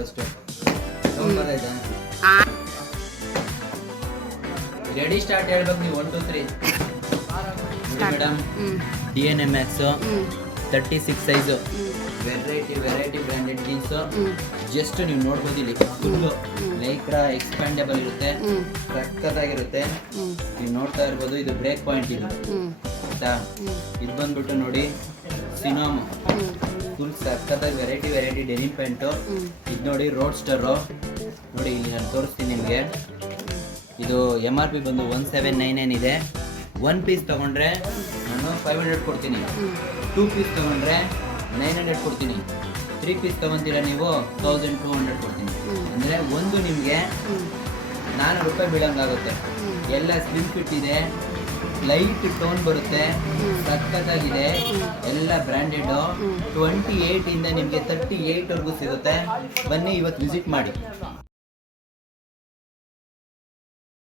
first ready start ಹೇಳ್ಬೇಕು ನೀವು 1 2 3 madam DNMX 36 size variety branded jeans just ನೀವು ನೋಡ್ಬೋದು ಇಲ್ಲಿ ಫುಲ್ಲು ಲೈಕ್ರಾ ಎಕ್ಸ್ಪ್ಯಾಂಡೇಬಲ್ ಇರುತ್ತೆ ಸಕ್ಕತ್ತಾಗಿರುತ್ತೆ ನೀವು ನೋಡ್ತಾ ಇರ್ಬೋದು ಇದು ಬ್ರೇಕ್ ಪಾಯಿಂಟ್ ಇದು ಆಯ್ತಾ ಇದು ಬಂದ್ಬಿಟ್ಟು ನೋಡಿ ಸಿನೋಮ್ ಫುಲ್ ಸಕ್ಕತ್ತಾಗಿ ವೆರೈಟಿ ಡೆನಿಮ್ ಪ್ಯಾಂಟು ಇದು ನೋಡಿ ರೋಡ್ ಸ್ಟರು ನೋಡಿ ಇಲ್ಲಿ ನಾನು ತೋರಿಸ್ತೀನಿ ನಿಮಗೆ ಇದು MRP ಬಂದು 1799 ಇದೆ 1 ಪೀಸ್ ತಗೊಂಡ್ರೆ ನಾನು 500 ಕೊಡ್ತೀನಿ 2 ಪೀಸ್ ತಗೊಂಡ್ರೆ 900 ಕೊಡ್ತೀನಿ 3 ಪೀಸ್ ತಗೊಂತೀರಾ ನೀವು 1200 ಕೊಡ್ತೀನಿ ಅಂದರೆ ಒಂದು ನಿಮಗೆ 400 ರೂಪಾಯಿ ಬೀಳಂಗಾಗುತ್ತೆ ಎಲ್ಲ ಸ್ಲಿಮ್ ಫಿಟ್ ಇದೆ ಲೈಟ್ ಟೋನ್ ಬರುತ್ತೆ ಸಕ್ಕತ್ತಾಗಿದೆ ಎಲ್ಲ ಬ್ರ್ಯಾಂಡೆಡ್ 28 ಇಂದ ನಿಮಗೆ 38 ವರೆಗೂ ಸಿಗುತ್ತೆ ಬನ್ನಿ ಇವತ್ತು ವಿಸಿಟ್ ಮಾಡಿ